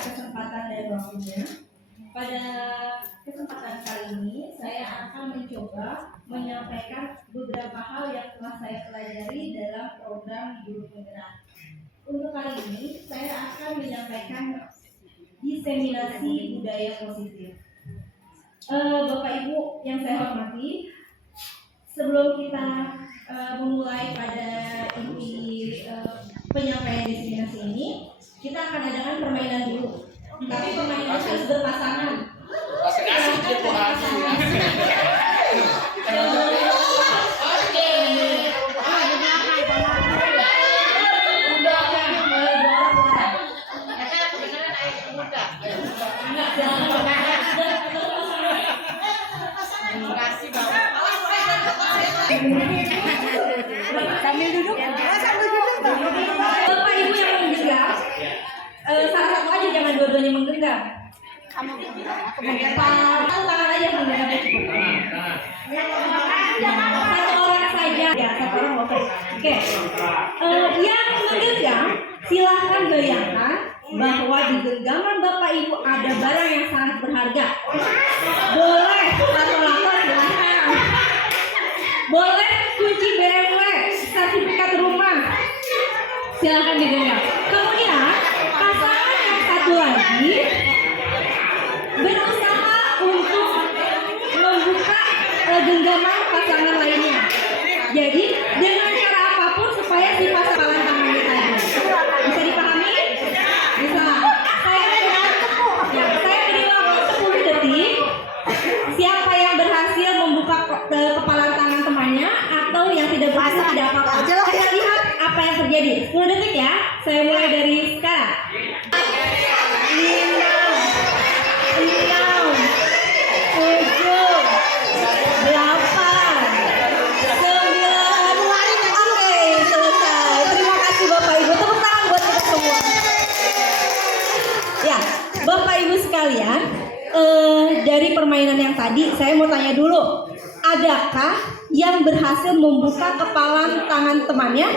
kesempatan dan waktunya. Pada kesempatan kali ini, saya akan mencoba menyampaikan beberapa hal yang telah saya pelajari dalam program Guru Penggerak. Untuk kali ini, saya akan menyampaikan diseminasi budaya positif. Bapak Ibu yang saya hormati, sebelum kita memulai pada inti penyampaian diseminasi ini, kita akan adakan permainan dulu. Tapi permainan harus berpasangan. Masing-masing Bu Haji. Sambil duduk. Bapak Ibu yang menggenggam, salah satu aja, jangan dua-duanya menggenggam. Kamu Tangan aja menggenggam cukup. Satu orang saja, ya satu orang oke. Oke. Yang menggenggam, silahkan bayangkan bahwa di genggaman Bapak Ibu ada barang yang sangat berharga. Boleh lato-lato silahkan. Boleh kunci BMW, sertifikat rumah, silahkan digenggam. Kemudian pasangan yang satu lagi berusaha untuk membuka genggaman pasangan lainnya. Jadi dengan cara apapun supaya si pasangan tangannya tadi bisa dipahami? Bisa. Saya beri waktu 10 detik. Siapa yang berhasil membuka kepalan tangan temannya atau yang tidak berhasil tidak apa-apa. Kita lihat apa yang terjadi. 10 detik ya. Saya mulai dari sekarang. 5, 4, 3, 2, 1. Bapak Ibu sekalian, dari permainan yang tadi saya mau tanya dulu, adakah yang berhasil membuka kepalan tangan temannya?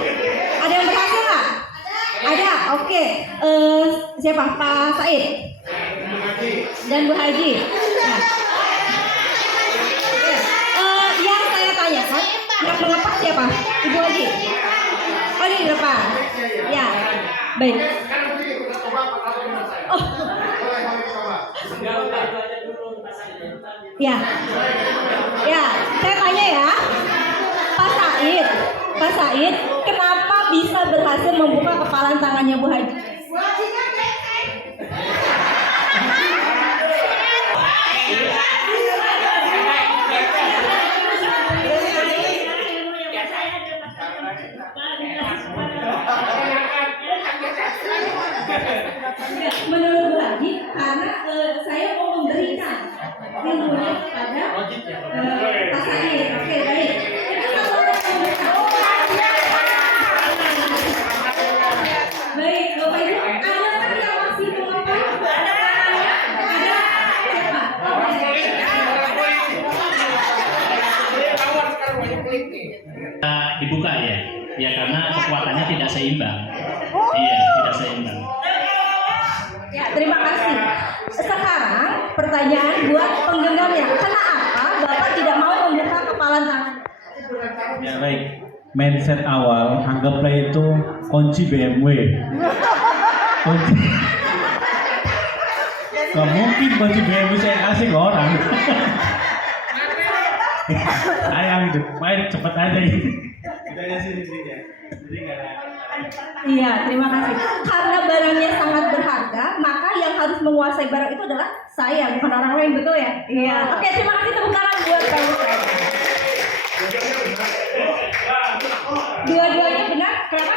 Ada yang berhasil nggak? Ada, oke. Siapa? Pak Said dan Bu Haji. Nah. Yang saya tanyakan, yang melepas siapa? Ibu Haji. Oh, ini depan. Ya, baik. Oh. Ya, saya tanya ya, Pak Said, kenapa bisa berhasil membuka kepalan tangannya Bu Haji? Menurut Bu Haji, karena saya mau memberikan ilmunya kepada Pak Said. Oke, baik. Itu satu orang yang memberikan. Baik, Bapak Ibu, ada yang masih mengapa? Ada tangannya? Ada siapa? Dibuka ya, ya karena kekuatannya tidak seimbang. Iya, tidak seimbang. Ya, terima kasih. Sekarang pertanyaan buat penggenggamnya, kenapa Bapak tidak mau membuka kepalan tangan? Ya baik, mindset awal anggaplah itu kunci BMW. Kunci. Gak mungkin kunci BMW saya kasih ke orang. Sayang itu, main cepet aja gitu. Kita aja sini ya. Jadi nggak ada. Iya, terima kasih. Karena barangnya sangat berharga, maka yang harus menguasai barang itu adalah saya, bukan orang lain, betul ya? Iya. Oke, terima kasih, tepuk tangan buat kamu. Dua-duanya benar? Kenapa?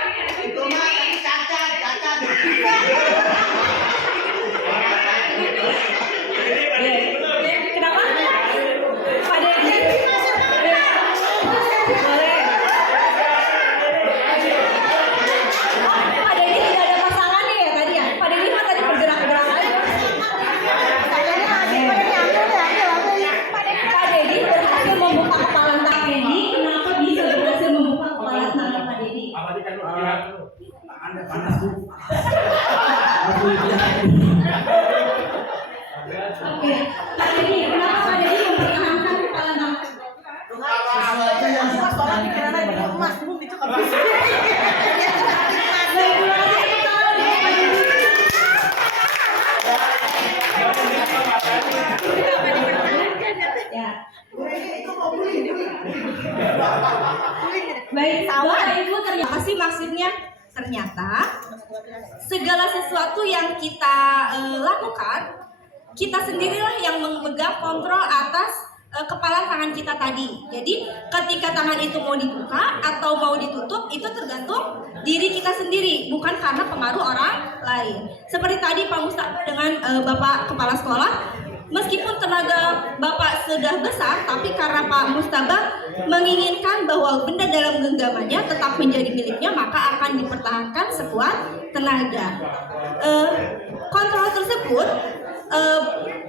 Kenapa? Pak Deddy? Boleh. Pak Deddy tidak ada pasangannya ya tadi ya? Pak Deddy mah tadi bergerak-gerak aja. Pak Deddy berhasil membuka kepalan tangan. Baik, Bapak Ibu, ternyata sih maksudnya ternyata segala sesuatu yang kita lakukan, kita sendirilah yang memegang kontrol atas kepala tangan kita tadi. Jadi ketika tangan itu mau dibuka atau mau ditutup itu tergantung diri kita sendiri, bukan karena pengaruh orang lain. Seperti tadi Pak Mustafa dengan Bapak Kepala Sekolah, meskipun tenaga Bapak sudah besar, tapi karena Pak Mustafa menginginkan bahwa benda dalam genggamannya tetap menjadi miliknya, maka akan dipertahankan sekuat tenaga. Kontrol tersebut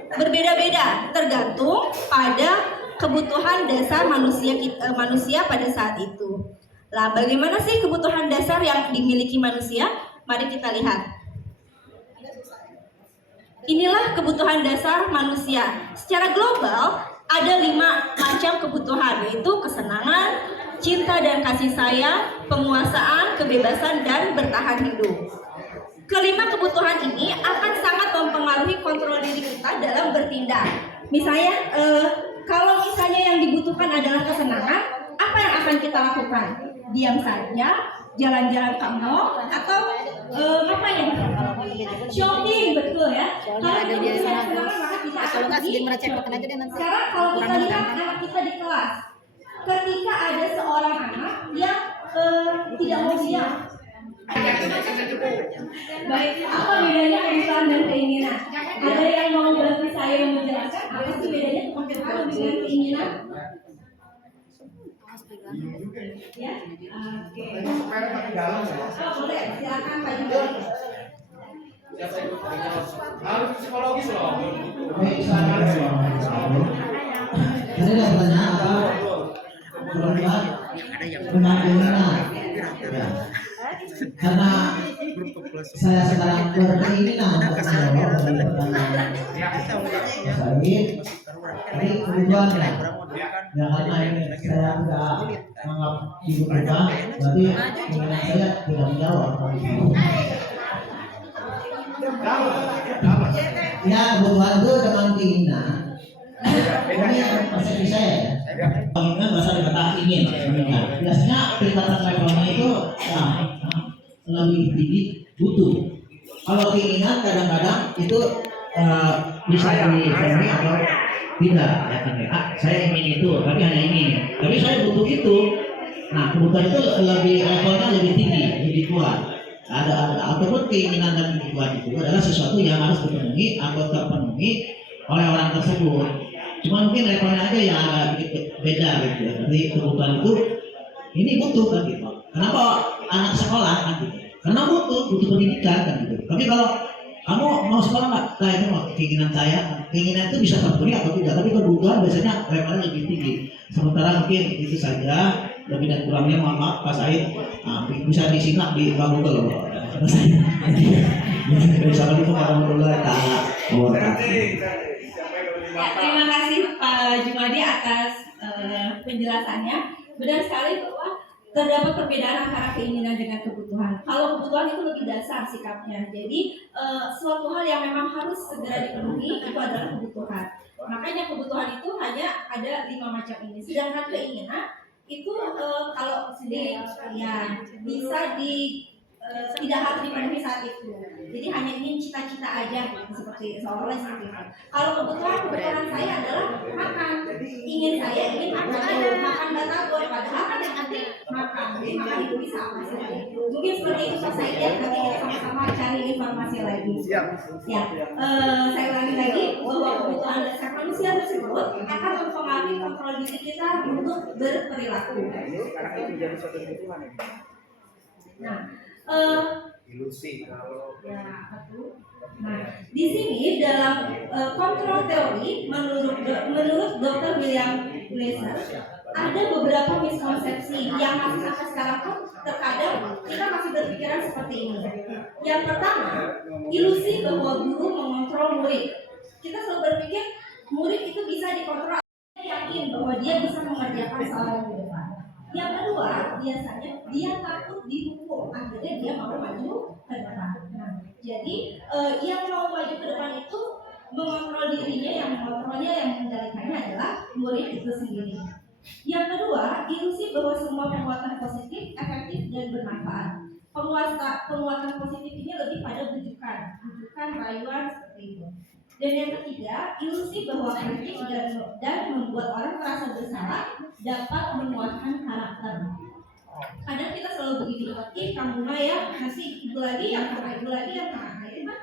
berbeda-beda tergantung pada kebutuhan dasar manusia pada saat itu. Lah, bagaimana sih kebutuhan dasar yang dimiliki manusia? Mari kita lihat. Inilah kebutuhan dasar manusia. Secara global ada 5 macam kebutuhan, yaitu kesenangan, cinta dan kasih sayang, penguasaan, kebebasan, dan bertahan hidup. Kelima kebutuhan ini akan sangat mempengaruhi kontrol diri kita dalam bertindak. Misalnya, kalau misalnya yang dibutuhkan adalah kesenangan, apa yang akan kita lakukan? Diam saja, jalan-jalan ke mall, atau ngapain? Shopping, betul ya. Kalau kita butuh kesenangan, maka kita akan pergi. Sekarang kalau kita lihat anak kita di kelas, ketika ada seorang anak yang tidak mau diam. Baik, apa bedanya kebutuhan dan keinginan? Ada yang mau bantu saya menjelaskan apa sih bedanya kebutuhan dengan keinginan? Ya, oke. Oh, boleh, silakan Pak Jumadi. Harus psikologis loh. Baik, silakan. Tadi ada pertanyaan apa? Berbuat dengan keinginan. Ya. Karena saya sekarang berkeinginan untuk menjawab dari pertanyaan Said, tapi kebetulan ya karena ini saya tidak menganggap dibutuhkan, berarti keinginan saya tidak menjawab. Ya, kebutuhan itu dengan keinginan. Ini persepsi saya. Keinginan berasal dari kata ingin. Biasanya tingkatan levelnya itu ya, lebih tinggi butuh. Kalau keinginan kadang-kadang itu bisa dipenuhi atau tidak. Ya, saya ingin itu, tapi hanya ingin. Tapi saya butuh itu. Nah, kebutuhan itu lebih levelnya lebih tinggi, lebih kuat. Ada ataupun keinginan dan kebutuhan itu adalah sesuatu yang harus dipenuhi atau terpenuhi oleh orang tersebut. Cuma mungkin levelnya aja yang agak beda gitu. Jadi kebutuhan itu ini butuh kan gitu. Kenapa anak sekolah kan gitu? Karena butuh pendidikan kan gitu. Tapi kalau kamu mau sekolah nggak? Nah itu mah keinginan saya. Keinginan itu bisa terpenuhi atau tidak. Tapi kebutuhan biasanya levelnya lebih tinggi. Sementara mungkin itu saja. Lebih dan kurangnya mohon maaf Pak Said. Nah, bisa disimak di Google loh. Assalamualaikum warahmatullahi wabarakatuh. Ya, terima kasih Pak Jumadi atas penjelasannya. Benar sekali bahwa terdapat perbedaan antara keinginan dengan kebutuhan. Kalau kebutuhan itu lebih dasar sikapnya. Jadi suatu hal yang memang harus segera dipenuhi itu adalah kebutuhan. Makanya kebutuhan itu hanya ada 5 macam ini. Sedangkan keinginan itu kalau sedih ya bisa tidak harus dipenuhi saat itu. Jadi hanya ingin cita-cita aja seperti seolah-olah seperti itu. Kalau kebutuhan saya adalah makan. Ingin makan batagor, padahal kan yang nanti makan. Jadi makan itu bisa apa saja. Mungkin seperti itu Pak Said ya. Nanti kita sama-sama cari informasi lagi. Ya, saya ulangi lagi bahwa kebutuhan dasar manusia tersebut akan mempengaruhi kontrol diri kita untuk berperilaku. Nah, ilusi ya, nah, di sini dalam kontrol teori menurut Dr. William Glasser ada beberapa miskonsepsi yang masih sampai sekarang pun terkadang kita masih berpikiran seperti ini. Yang pertama, ilusi bahwa guru mengontrol murid. Kita selalu berpikir murid itu bisa dikontrol, yakin bahwa dia bisa mengerjakan soal di depan. Yang kedua, biasanya dia takut dihukum, akhirnya dia mau maju ke depan. Nah, jadi yang mau maju ke depan itu mengontrol dirinya, yang mengontrolnya, yang mengendalikannya adalah murid itu sendiri. Yang kedua, ilusi bahwa semua penguatan positif, efektif dan bermanfaat. Penguatan positif ini lebih pada bujukan, rayuan seperti itu. Dan yang ketiga, ilusi bahwa kritik dan membuat orang merasa bersalah dapat menguatkan karakter. Kadang kita selalu begini, ih kamu mah ya, nanti itu lagi yang kena, Nah, itu kan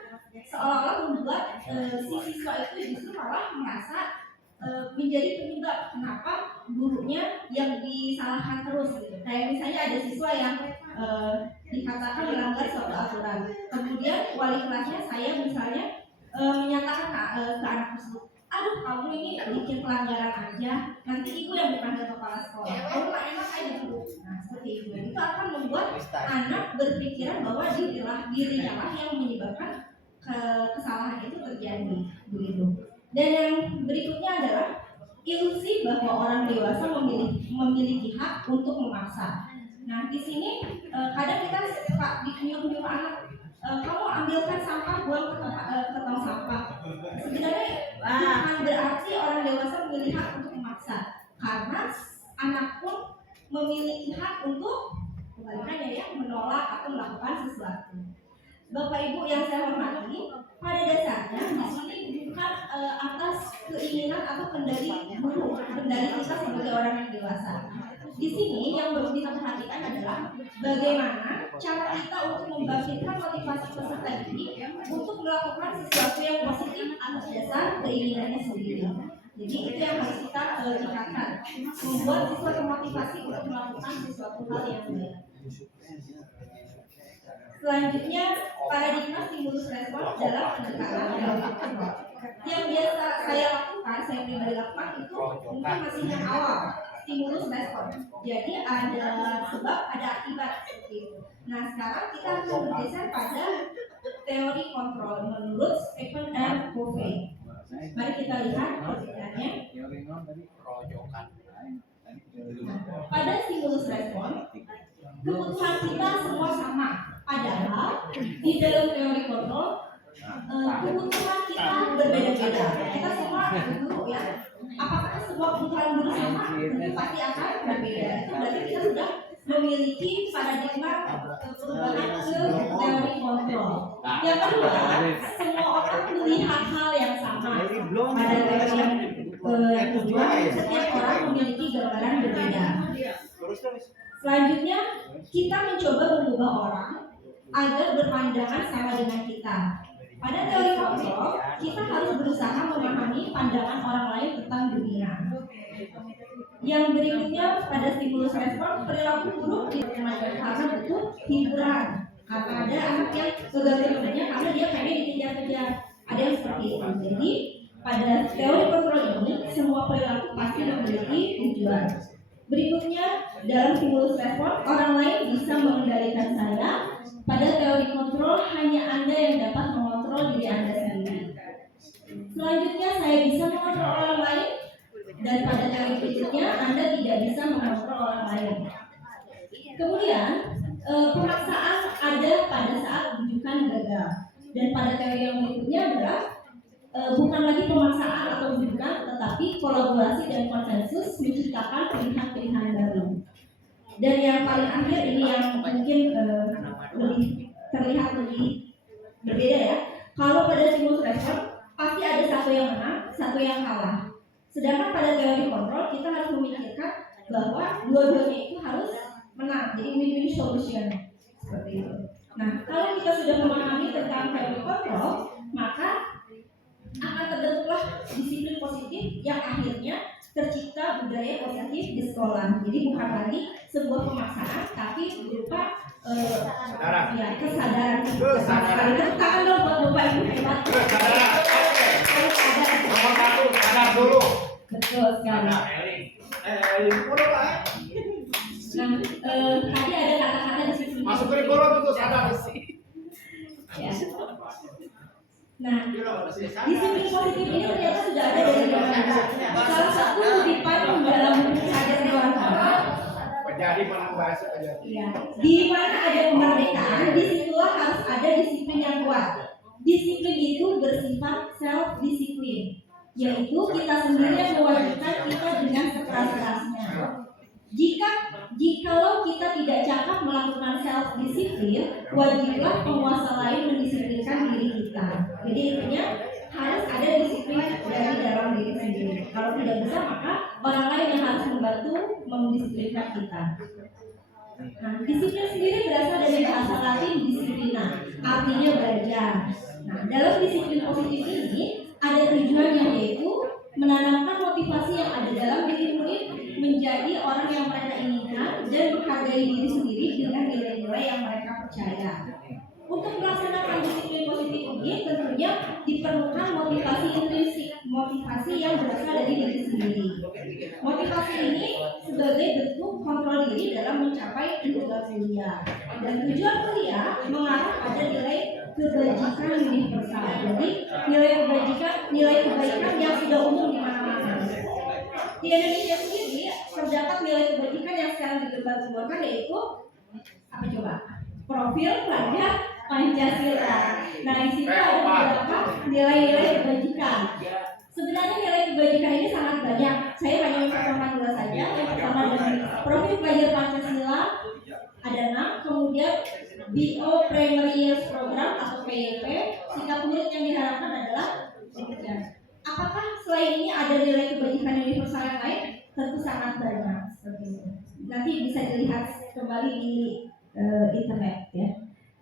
seolah-olah membuat si siswa itu justru malah merasa menjadi penyebab kenapa gurunya yang disalahkan terus gitu. Kayak misalnya ada siswa yang dikatakan melanggar suatu aturan, kemudian wali kelasnya saya misalnya menyatakan ke anak tersebut, aduh kamu ini bikin pelanggaran aja, nanti ibu yang dipanggil kepala sekolah, kamu mah enak aja gitu. Nah seperti itu akan membuat anak berpikiran bahwa dirinya lah yang menyebabkan kesalahan itu terjadi begitu. Dan yang berikutnya adalah ilusi bahwa orang dewasa memiliki hak untuk memaksa. Nah di sini kadang kita suka nyuruh anak, kamu ambilkan sampah, buang ke tong sampah. Sebenarnya bukan berarti orang dewasa memiliki hak untuk memaksa, karena anak pun memiliki hak untuk kebalikannya ya, menolak atau melakukan sesuatu. Bapak Ibu yang saya hormati, pada dasarnya di sini bukan atas keinginan atau kendali kita sebagai orang yang dewasa. Di sini yang perlu kita perhatikan adalah bagaimana cara kita untuk membangkitkan motivasi peserta didik untuk melakukan sesuatu yang positif atas dasar keinginannya sendiri. Jadi itu yang harus kita tingkatkan, membuat siswa termotivasi untuk melakukan sesuatu hal yang baik. Selanjutnya, paradigma stimulus respon dalam pendekatan yang biasa saya lakukan, saya pribadi lakukan itu mungkin masih yang awal, stimulus respon. Jadi ada sebab, ada akibat seperti itu. Nah sekarang kita akan bergeser pada teori kontrol menurut Stephen R. Covey. Mari kita lihat perbedaannya. Pada stimulus respon, kebutuhan kita semua sama. Padahal di dalam teori kontrol kebutuhan kita berbeda-beda. Kita semua guru ya. Apakah semua kebutuhan guru sama? Tentu pasti akan berbeda. Itu berarti kita sudah memiliki paradigma perubahan ke teori kontrol. Yang kedua, semua orang melihat hal yang sama. Pada teori yang kedua, setiap orang memiliki gambaran berbeda. Selanjutnya, kita mencoba mengubah orang agar berpandangan sama dengan kita. Pada teori kontrol, kita harus berusaha memahami pandangan orang lain tentang dunia. Yang berikutnya, pada stimulus respon, perilaku buruk dipermainkan karena butuh hiburan. Karena ada anak yang kegaduhannya karena dia pengen dikejar-kejar. Ada yang seperti itu. Jadi, pada teori kontrol ini, semua perilaku pasti memiliki tujuan. Berikutnya, dalam stimulus respon, orang lain bisa mengendalikan saya. Pada teori kontrol, hanya Anda yang dapat mengontrol diri Anda sendiri. Selanjutnya, saya bisa mengontrol orang lain. Dan pada teori berikutnya, Anda tidak bisa mengontrol orang lain. Kemudian, pemaksaan ada pada saat bujukan gagal. Dan pada teori yang berikutnya adalah bukan lagi pemaksaan atau bujukan, tetapi kolaborasi dan konsensus menciptakan pilihan-pilihan baru. Dan yang paling akhir ini yang mungkin lebih terlihat lebih berbeda ya. Kalau pada stimulus respon pasti ada satu yang menang, satu yang kalah. Sedangkan pada teori kontrol kita harus memikirkan bahwa dua-duanya itu harus menang. Jadi win-win solution seperti itu. Nah, kalau kita sudah memahami tentang teori kontrol, maka akan terbentuklah disiplin positif yang akhirnya tercipta budaya positif di sekolah. Jadi bukan lagi sebuah pemaksaan, tapi berupa ya, kesadaran. Tangan dong buat Bapak Ibu hebat. Sadar dulu. Betul sekali. Nah, tadi ada kata-kata disiplin. Masuk kurikulum itu sadar. Ya. Nah, disiplin positif ini ternyata sudah ada dari zaman dulu. Salah satu kutipan dalam sadar dewasa. Jadi bahasa aja. Iya. Di mana ada kemerdekaan, disitulah harus ada disiplin yang kuat. Disiplin itu bersifat self disiplin. yaitu kita sendiri yang mewajibkan kita dengan sekeras-kerasnya. Jikalau kita tidak cakap melakukan self disiplin, wajiblah penguasa lain mendisiplinkan diri kita. Jadi intinya harus ada disiplin dari dalam diri sendiri. Kalau tidak bisa, maka orang lain yang harus membantu mendisiplinkan kita. Nah, disiplin sendiri berasal dari bahasa Latin disiplina, artinya belajar. Nah, dalam disiplin positif ini ada tujuannya, yaitu menanamkan motivasi yang ada dalam diri murid menjadi orang yang mereka inginkan dan menghargai diri sendiri dengan nilai-nilai yang mereka percaya. Untuk melaksanakan disiplin positif ini tentunya diperlukan motivasi intrinsik, motivasi yang berasal dari diri sendiri. Motivasi ini sebagai bentuk kontrol diri dalam mencapai tujuan kuliah. Dan tujuan kuliah mengarah pada nilai kebajikan universal. Jadi nilai kebaikan yang sudah umum di mana-mana. Di Indonesia sendiri terdapat nilai kebajikan yang sekarang digembar-gemborkan, yaitu apa coba? Profil pelajar Pancasila. Nah, di situ ada beberapa nilai-nilai kebajikan. Sebenarnya nilai kebajikan ini sangat banyak. Saya hanya mencontohkan dua saja. Yang pertama dari profil pelajar Pancasila ada 6, kemudian BO Primary Years Program atau PYP. Sikap murid yang diharapkan adalah demikian. Apakah selain ini ada nilai kebajikan universal yang lain? Tentu sangat banyak. Nanti bisa dilihat kembali di internet ya.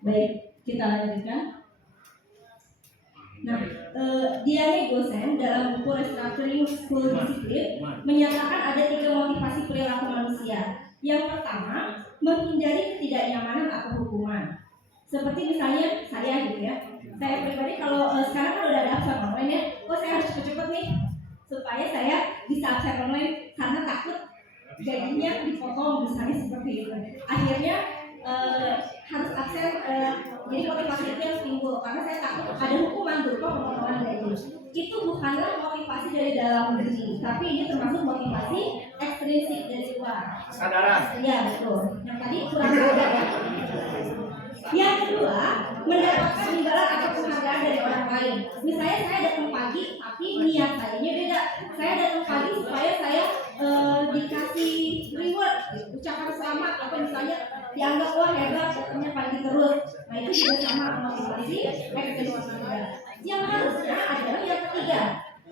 Baik, kita lanjutkan. Nah, Diane Gosen dalam buku Restructuring School Discipline menyatakan ada 3 motivasi perilaku manusia. Yang pertama, menghindari ketidaknyamanan atau hukuman. Seperti misalnya saya gitu ya. Saya pribadi kalau sekarang kan udah ada absen online ya, saya harus cepet-cepet nih supaya saya bisa absen online karena takut gajinya dipotong misalnya seperti itu. Akhirnya harus absen, jadi motivasi itu yang timbul karena saya takut ada hukuman berupa pemotongan gaji. Itu bukanlah motivasi dari dalam diri, tapi ini termasuk motivasi ekstrinsik dari luar. Kesadaran. Iya betul. Yang tadi kurang sadar ya. Yang kedua, mendapatkan imbalan atau penghargaan dari orang lain. Misalnya saya datang pagi, tapi niat saya beda. Saya datang pagi supaya saya dikasih reward, ucapan selamat, atau misalnya dianggap wah hebat, datangnya pagi terus. Nah itu juga sama motivasi ekstrinsi. Yang harusnya adalah yang ketiga,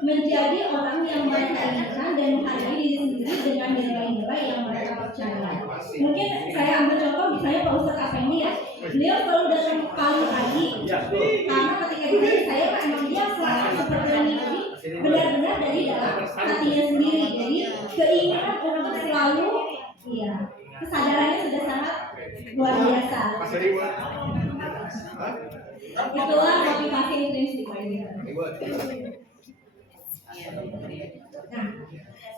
menjadi orang yang mereka inginkan dan menghargai diri sendiri dengan nilai-nilai yang mereka percaya. Mungkin saya ambil contoh misalnya Pak Ustadz Afendi ya, beliau selalu datang paling pagi karena ketika ditanya saya emang dia selalu seperti ini benar-benar dari dalam hatinya sendiri. Jadi keinginan untuk selalu, iya, kesadarannya sudah sangat luar biasa. Itulah motivasi intrinsik. Nah,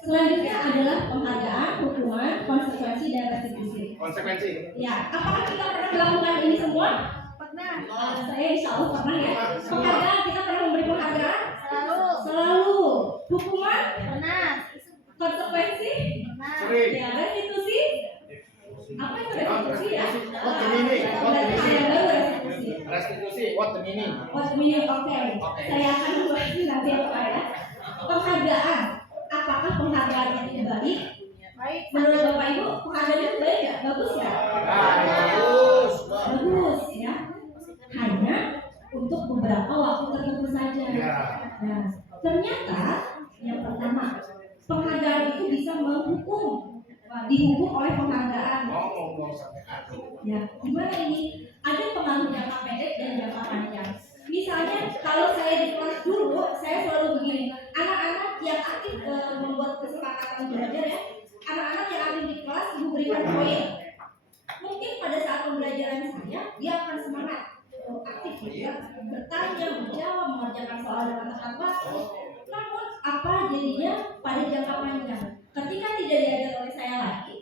selanjutnya adalah penghargaan, hukuman, konsekuensi, dan restitusi. Konsekuensi. Ya, apakah kita pernah melakukan ini semua? Pernah. Saya insya Allah pernah ya. Penghargaan, kita pernah memberi penghargaan? Selalu. Hukuman? Pernah. Konsekuensi? Pernah. Sering. Ya, restitusi? Apa itu restitusi ya? What the meaning? What the meaning? Ada baru restitusi. Restitusi. What the meaning? What the meaning? Oke. Saya akan membahas nanti apa ya. Penghargaan, apakah penghargaan itu baik? Baik. Menurut Bapak Ibu, penghargaan itu baik nggak? Bagus nggak? Bagus. Bagus ya. Hanya untuk beberapa waktu tertentu saja. Nah, ternyata yang pertama, penghargaan itu bisa menghukum, dihukum oleh penghargaan. Ya, gimana ini? Ada pengaruh jangka pendek dan jangka panjang. Misalnya kalau saya di kelas dulu, saya selalu begini, anak-anak yang aktif membuat kesepakatan belajar ya, anak-anak yang aktif di kelas ibu berikan poin. Mungkin pada saat pembelajaran saya, dia akan semangat aktif ya, bertanya, menjawab, mengerjakan soal dengan tepat waktu. Namun apa jadinya pada jangka panjang? Ketika tidak diajar oleh saya lagi,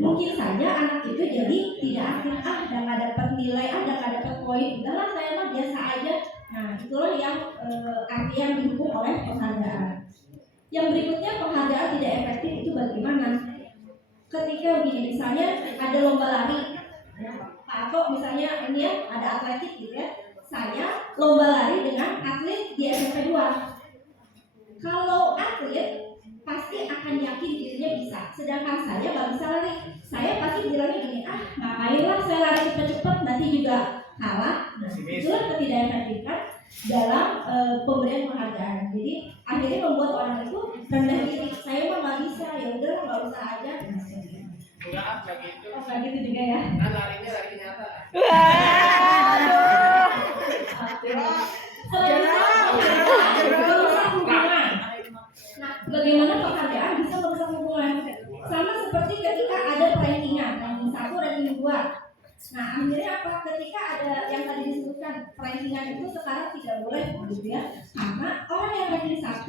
mungkin saja anak itu jadi tidak aktif, dan nggak dapat nilai, dan nggak dapat poin. Udahlah saya mah biasa aja. Nah itulah yang artian dihukum oleh penghargaan. Yang berikutnya, penghargaan tidak efektif itu bagaimana? Ketika begini, misalnya ada lomba lari, atau misalnya ini ya ada atletik gitu ya. Saya lomba lari dengan atlet di SMP 2. Kalau atlet pasti akan yakin dirinya bisa. Sedangkan saya nggak bisa lari. Saya pasti bilangnya gini, ngapain lah saya lari cepet-cepet nanti juga kalah. Nah, itulah ketidakefektifan dalam pemberian penghargaan. Jadi akhirnya membuat orang itu rendah diri. Saya mah nggak bisa, ya udah nggak usah aja. Enggak, kayak gitu. Oh, nggak gitu juga ya. Kan larinya lari nyata. Merusak hubungan. Nah, bagaimana penghargaan bisa merusak hubungan? Sama seperti ketika ada rankingan, ranking 1, ranking 2. Nah, akhirnya apa? Ketika ada yang tadi disebutkan rankingan itu sekarang tidak boleh, gitu ya. Karena orang yang ranking 1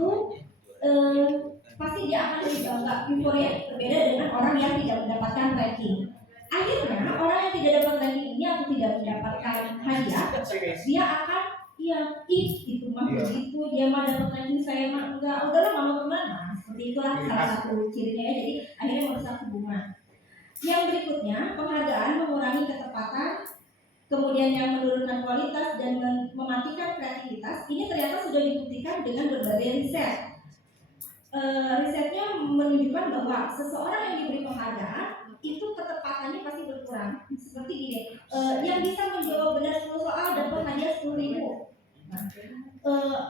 pasti dia akan lebih bangga, euforia, berbeda dengan orang yang tidak mendapatkan ranking. Akhirnya orang yang tidak dapat ranking ini atau tidak mendapatkan hadiah, dia akan itu mah begitu, dia mah dapat ranking, saya mah enggak, udahlah nggak mau teman. Nah, seperti itulah salah satu cirinya ya. Jadi akhirnya merusak hubungan. Yang berikutnya, penghargaan mengurangi ketepatan, kemudian yang menurunkan kualitas dan mematikan kreativitas. Ini ternyata sudah dibuktikan dengan berbagai riset. Risetnya menunjukkan bahwa seseorang yang diberi penghargaan itu ketepatannya pasti berkurang. Seperti gini, yang bisa menjawab benar 10 soal dapat hadiah 10.000.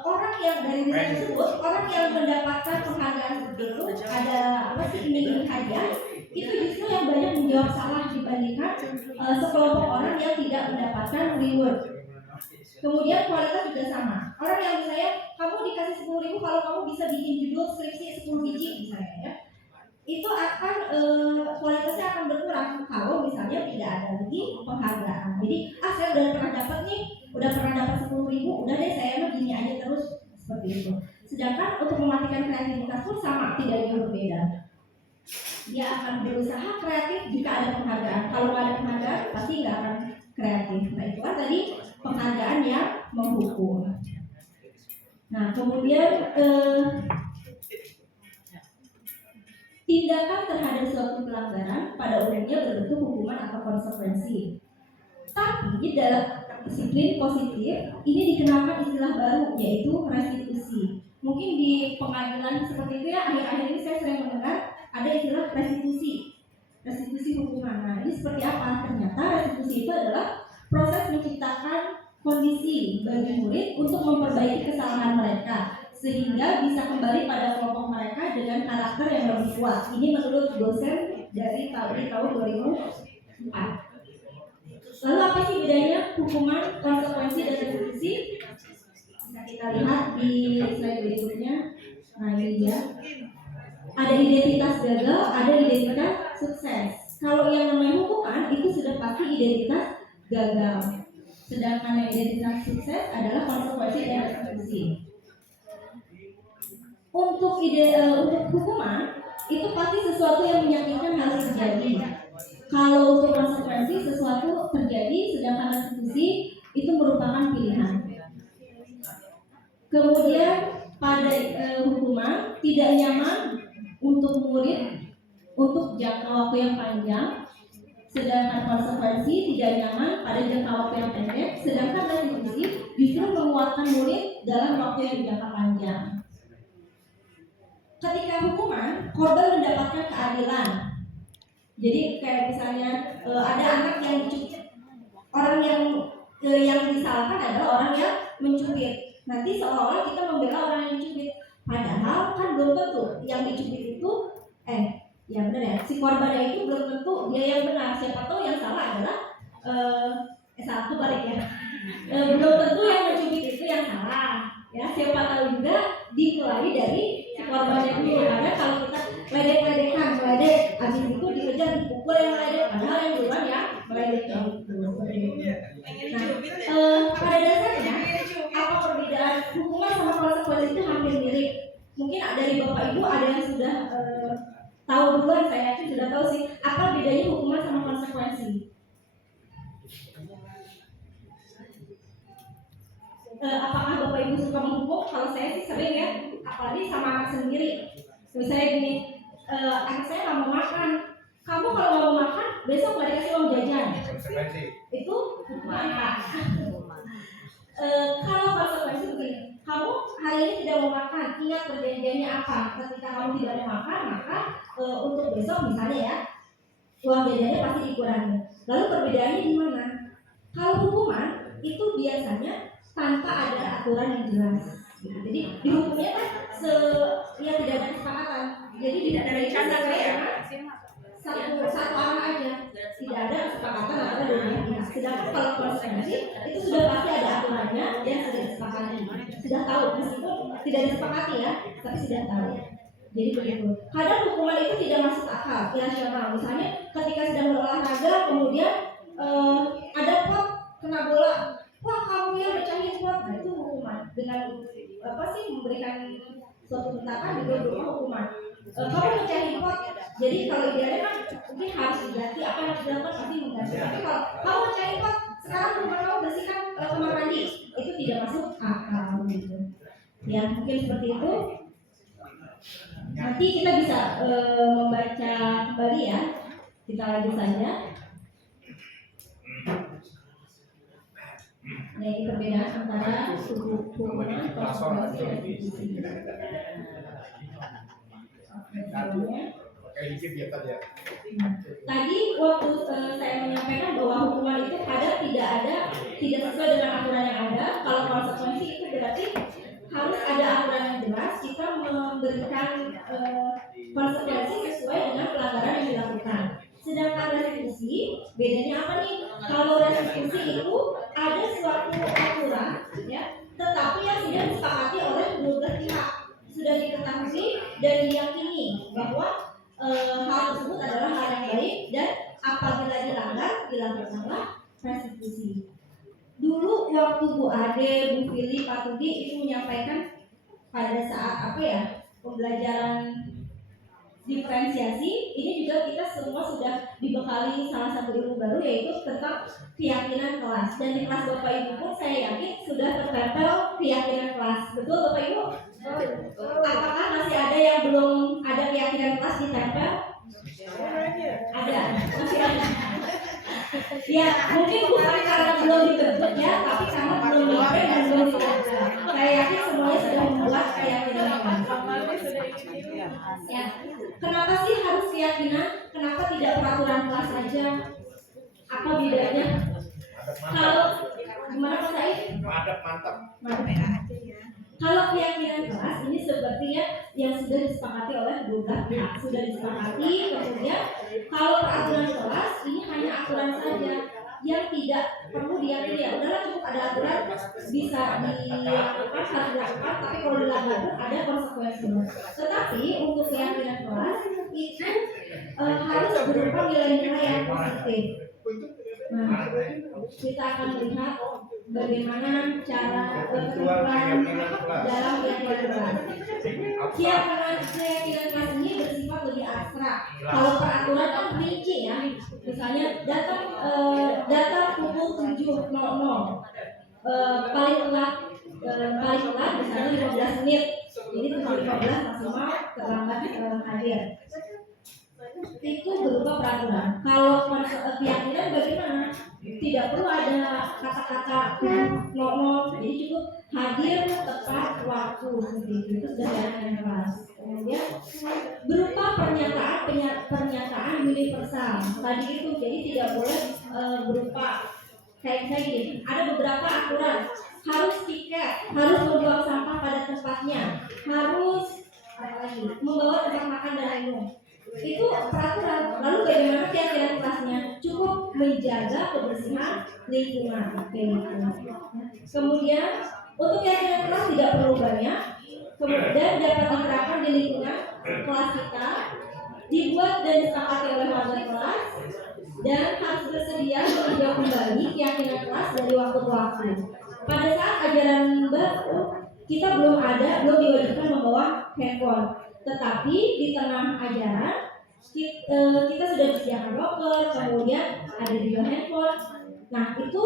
Orang yang dari riset tersebut, orang yang mendapatkan penghargaan seperti itu, ada iming-iming hadiah, itu justru yang banyak menjawab salah dibandingkan sekelompok orang yang tidak mendapatkan reward. Kemudian kualitas juga sama. Orang yang misalnya kamu dikasih 10.000 kalau kamu bisa bikin judul skripsi 10 biji misalnya ya, itu akan kualitasnya akan berkurang kalau misalnya tidak ada lagi penghargaan. Jadi saya udah pernah dapat nih, udah pernah dapat 10.000, udah deh saya mah gini aja terus, seperti itu. Sedangkan untuk mematikan kreativitas pun sama, tidak jauh berbeda. Dia akan berusaha kreatif jika ada penghargaan. Kalau nggak ada penghargaan pasti nggak akan kreatif. Nah itu kan tadi penghargaan yang menghukum. Nah kemudian tindakan terhadap suatu pelanggaran pada umumnya berbentuk hukuman atau konsekuensi. Tapi dalam disiplin positif ini dikenakan istilah baru yaitu restitusi. Mungkin di pengadilan seperti itu ya, akhir-akhir ini saya sering mendengar ada istilah restitusi hukuman. Nah ini seperti apa? Ternyata restitusi itu adalah proses menciptakan kondisi bagi murid untuk memperbaiki kesalahan mereka sehingga bisa kembali pada kelompok mereka dengan karakter yang lebih kuat. Ini menurut dosen dari tahun 2004. Lalu apa sih bedanya hukuman, konsekuensi, dan restitusi? Bisa kita lihat di slide berikutnya. Nah ini dia. Ada identitas gagal, ada identitas sukses. Kalau yang namanya hukuman itu sudah pasti identitas gagal. Sedangkan yang identitas sukses adalah konsekuensi dan restitusi. Untuk hukuman itu pasti sesuatu yang menyakitkan harus terjadi. Kalau untuk konsekuensi sesuatu terjadi, sedangkan restitusi itu merupakan pilihan. Kemudian pada hukuman tidak nyaman untuk murid untuk jangka waktu yang panjang, sedangkan konsekuensi tidak nyaman pada jangka waktu yang pendek, sedangkan restitusi justru menguatkan murid dalam waktu yang jangka panjang. Ketika hukuman, korban mendapatkan keadilan. Jadi kayak misalnya ada anak yang dicubit, orang yang disalahkan adalah orang yang mencubit. Nanti seolah-olah kita membela orang yang dicubit, padahal kan belum tentu yang dicubit itu ya benar ya, si korbannya itu belum tentu dia yang benar. Siapa tahu yang salah adalah satu balik ya, belum tentu yang mencubit itu yang salah ya. Siapa tahu juga dimulai dari si korbannya dulu. Karena kalau kita ledek-ledekan, habis itu dikejar dipukul yang meledek, padahal yang duluan ya meledek itu. Nah, pada dasarnya apa perbedaan hukuman sama konsekuensi itu hampir mirip. Mungkin dari bapak ibu ada yang sudah tahu duluan, saya yakin sudah tahu sih apa bedanya hukuman sama konsekuensi. Apakah bapak ibu suka menghukum? Kalau saya sih sering ya, apalagi sama anak sendiri. Misalnya gini, anak saya nggak mau makan, kamu kalau nggak mau makan besok nggak dikasih uang jajan, itu hukuman. Kalau konsekuensi begini, kamu hari ini tidak mau makan, ingat perjanjiannya apa? Ketika kamu tidak mau makan, maka untuk besok misalnya ya, uang jajannya pasti dikurangi. Lalu perbedaannya di mana? Kalau hukuman itu biasanya tanpa ada aturan yang jelas. Jadi dihukumnya kan ya tidak ada kesepakatan. Jadi tidak ada rencana ya. Satu arah aja, tidak ada kesepakatan antara dua pihak. Sedangkan kalau konsekuensi itu sudah pasti ada aturannya dan sudah disepakati, sudah tahu meskipun tidak disepakati ya, tapi sudah tahu. Jadi begitu. Kadang hukuman itu tidak masuk akal, irasional. Misalnya ketika sedang berolahraga, kemudian ada pot kena bola, wah kamu yang mecahin pot, nah itu hukuman. Dengan apa sih memberikan suatu bentakan juga berupa hukuman. Kamu mecahin pot, jadi kalau idealnya kan mungkin harus diganti, apa yang harus dilakukan pasti mengganti. Tapi kalau kamu mecahin pot, sekarang rumah kamu bersihkan kamar mandi, itu tidak masuk akal gitu. Ya mungkin seperti itu. Nanti kita bisa membaca kembali ya. Kita lanjut saja. Nah ini perbedaan antara hukuman, konsekuensi, dan eksekusi. Tadi waktu saya menyampaikan bahwa hukuman itu tidak sesuai dengan aturan yang ada. Kalau konsekuensi itu berarti harus ada aturan yang jelas. Kita memberikan konsekuensi sesuai dengan pelanggaran yang dilakukan. Sedangkan restitusi bedanya apa nih? Kalau restitusi itu ada suatu aturan, ya, tetapi yang sudah disepakati oleh kedua belah pihak, sudah diketahui dan diyakini bahwa hal tersebut adalah hal yang baik dan apabila dilanggar dilakukanlah restitusi. Dulu waktu Bu Ade, Bu Fili, Pak Tudi itu menyampaikan pada saat apa ya pembelajaran diferensiasi, ini juga kita semua sudah dibekali salah satu ilmu baru yaitu tentang keyakinan kelas. Dan di kelas Bapak Ibu pun saya yakin sudah tertempel keyakinan kelas. Betul Bapak Ibu? Apakah masih ada yang belum ada keyakinan kelas ditempel? Ada, masih ada. Ya, mungkin bukan karena belum dibentuk ya, tapi karena belum dibentuk dan belum ditempel. Saya yakin semuanya sudah membuat keyakinan kelas. Ya, kenapa sih harus keyakinan? Kenapa tidak peraturan kelas saja? Apa bedanya? Kalau gimana Pak Said? Mantap. Kalau keyakinan kelas ini sepertinya yang sudah disepakati oleh kedua belah pihak, sudah disepakati. Kemudian kalau peraturan kelas ini hanya aturan saja yang tidak perlu diyakini. Ya udahlah cukup ada aturan bisa dilakukan, harus dilakukan, tapi kalau dilanggar ada konsekuensinya. Tetapi untuk keyakinan kelas itu harus berupa nilai-nilai yang positif. Nah, kita akan melihat bagaimana cara ketentuan dalam keyakinan kelas. Keyakinan kelas ini bersifat lebih abstrak. Kalau peraturan kan rinci ya. Misalnya datang pukul 7.00. Paling telat misalnya 15 menit. Jadi 7.15 maksimal terlambat hadir. Itu berupa peraturan. Kalau keyakinan bagaimana? Tidak perlu ada kata-kata ngomong, jadi cukup hadir tepat waktu seperti itu sudah keyakinan kelas. Kemudian berupa pernyataan universal. Tadi itu jadi tidak boleh berupa kayak gini. Ada beberapa aturan, harus tiket, harus membuang sampah pada tempatnya, harus membawa tempat makan dan minum. Itu peraturan. Lalu bagaimana keyakinan kelasnya? Cukup menjaga kebersihan lingkungan. Kemudian untuk keyakinan kelas tidak perlu banyak. Kemudian dapat diterapkan di lingkungan kelas kita, dibuat dan disepakati oleh warga kelas, dan harus bersedia meninjau kembali keyakinan kelas dari waktu ke waktu. Pada saat ajaran baru, kita belum diwajibkan membawa handphone. Tetapi di tengah ajaran kita sudah disediakan loker, kemudian ada juga handphone. Nah itu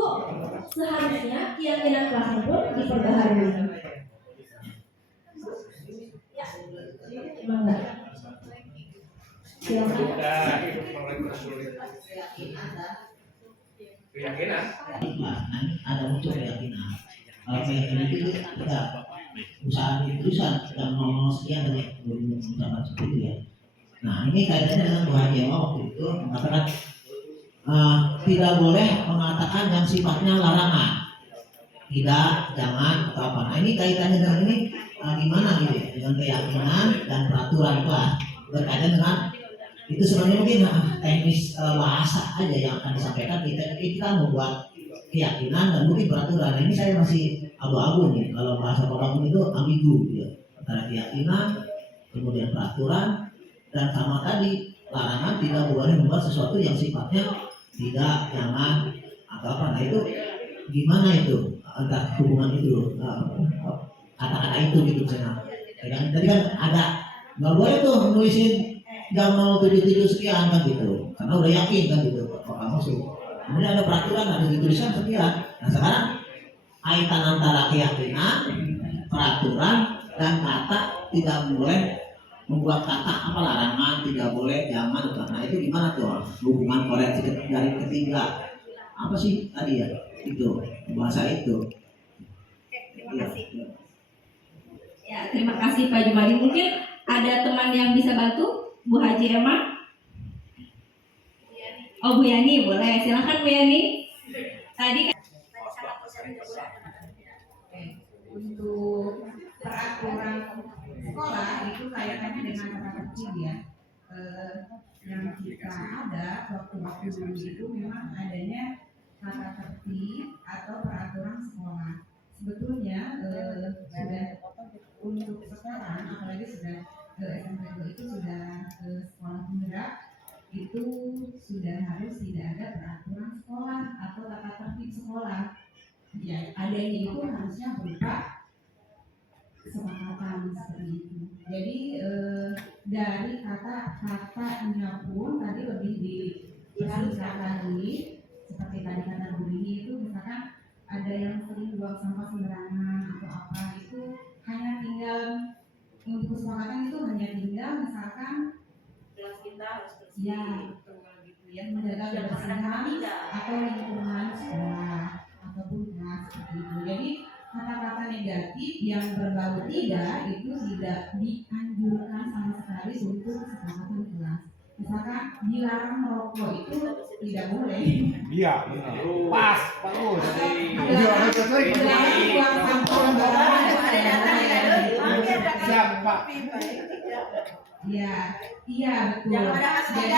seharusnya keyakinan kelasnya pun diperbaharui. Ya, enggak. Silakan. Keyakinan. Ada muncul keyakinan. Keyakinan itu kita perusahaan yang mau sekian dari mengucapkan seperti itu ya. Nah ini kaitannya dengan Bu Haji waktu itu mengatakan tidak boleh mengatakan yang sifatnya larangan, tidak, jangan atau apa. Nah ini kaitannya dengan ini gimana gitu ya, dengan keyakinan dan peraturan kelas berkaitan dengan itu sebenarnya mungkin teknis bahasa aja yang akan disampaikan. Kita membuat keyakinan dan mungkin peraturan. Nah, ini saya masih abu-abu nih kalau bahasa apapun itu ambigu ya, antara keyakinan kemudian peraturan dan sama tadi larangan tidak boleh membuat sesuatu yang sifatnya tidak, jangan atau apa. Nah itu gimana itu antara hubungan itu kata-kata itu gitu misalnya. Tadi kan ada nggak boleh tuh nulisin jam 077 sekian kan gitu, karena udah yakin kan gitu bakal masuk. Kemudian ada peraturan ada dituliskan sekian. Nah sekarang kaitan antara keyakinan, peraturan dan kata tidak boleh membuat kata apa larangan, tidak boleh, jangan. Nah itu gimana tuh hubungan koreksi dari ketiga apa sih tadi ya itu bahasa itu. Terima kasih. Ya, terima kasih Pak Jumadi. Mungkin ada teman yang bisa bantu Bu Haji Emma? Oh Bu Yani boleh, silakan Bu Yani. Tadi untuk peraturan sekolah itu kaitannya dengan kata tertib ya. Yang kita ada waktu-waktu dulu itu memang adanya kata tertib atau peraturan sekolah. Sebetulnya sudah untuk sekarang, apalagi sudah ke SMP 2 itu sudah ke sekolah penggerak, itu sudah harus tidak ada peraturan sekolah atau tata tertib sekolah. Ya, adanya itu harusnya berupa kesepakatan seperti itu. Jadi dari kata-katanya pun tadi lebih dipersingkat lagi, seperti tadi kata Bu Rini itu misalkan ada yang sering buang sampah sembarangan atau apa, itu hanya tinggal untuk kesepakatan itu hanya tinggal misalkan kelas kita harus bersih. ya gitu ya, menjaga kebersihan atau lingkungan sekolah ataupun kelas seperti itu. Jadi kata-kata negatif yang berbau tidak itu tidak dianjurkan sama sekali untuk kesepakatan kelas. Misalkan dilarang merokok itu tidak boleh. Iya, pas, bagus. Dilarang buang sampah sembarangan. Siap, Pak. Iya, iya betul. Jadi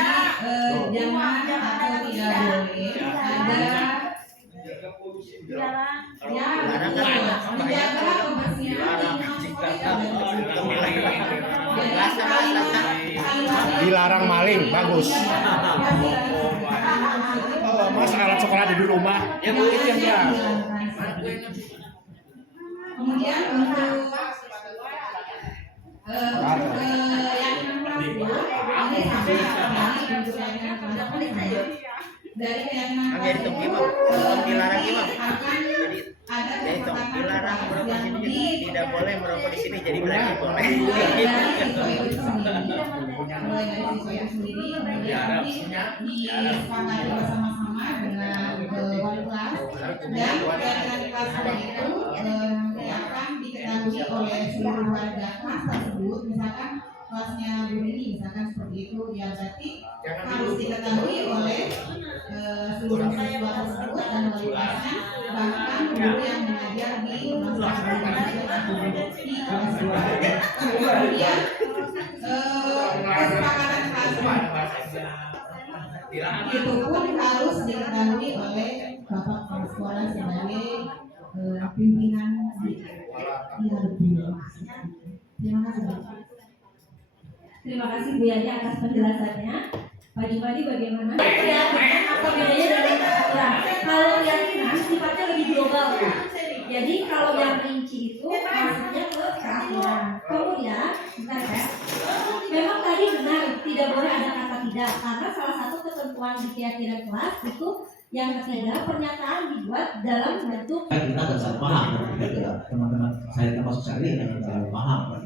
jangan atau tidak boleh ada ya betul. Menjaga kebersihan lingkungan sekolah. Dilarang maling, bagus. Mas alat sekolah di rumah, ya itu yang dia. Kemudian untuk keyakinan kelas ini sampai untuk keyakinan kelas dari keyakinan kelas itu akan ada kesepakatan yang tidak boleh merokok di sini, jadi berarti boleh. mulai dari siswa itu sendiri, kemudian disepakati bersama-sama dengan wali kelas, dan keyakinan kelas itu nanti akan diketahui oleh seluruh warga kelas tersebut. Misalkan kelasnya Bu Rini misalkan seperti itu, ya berarti harus diketahui oleh seluruh siswa tersebut dan wali kelasnya, bahkan guru yang mengajar di kelas kemudian kesepakatan kelas itu pun harus diketahui oleh bapak kepala sekolah sebagai pimpinan yang lebih. Terima kasih. Terima kasih Bu Yani atas penjelasannya. Pak Jumadi bagaimana? Keyakinan apa bedanya dengan peraturan? Kalau keyakinan sifatnya lebih global ya. Jadi kalau yang rinci itu maksudnya ke keyakinan. Kemudian, bentar ya. Memang tadi benar tidak boleh ada kata tidak, karena salah satu ketentuan di keyakinan kelas itu yang ketiga pernyataan dibuat dalam bentuk. Kita nggak salah paham teman-teman saya termasuk saya yang nggak salah paham.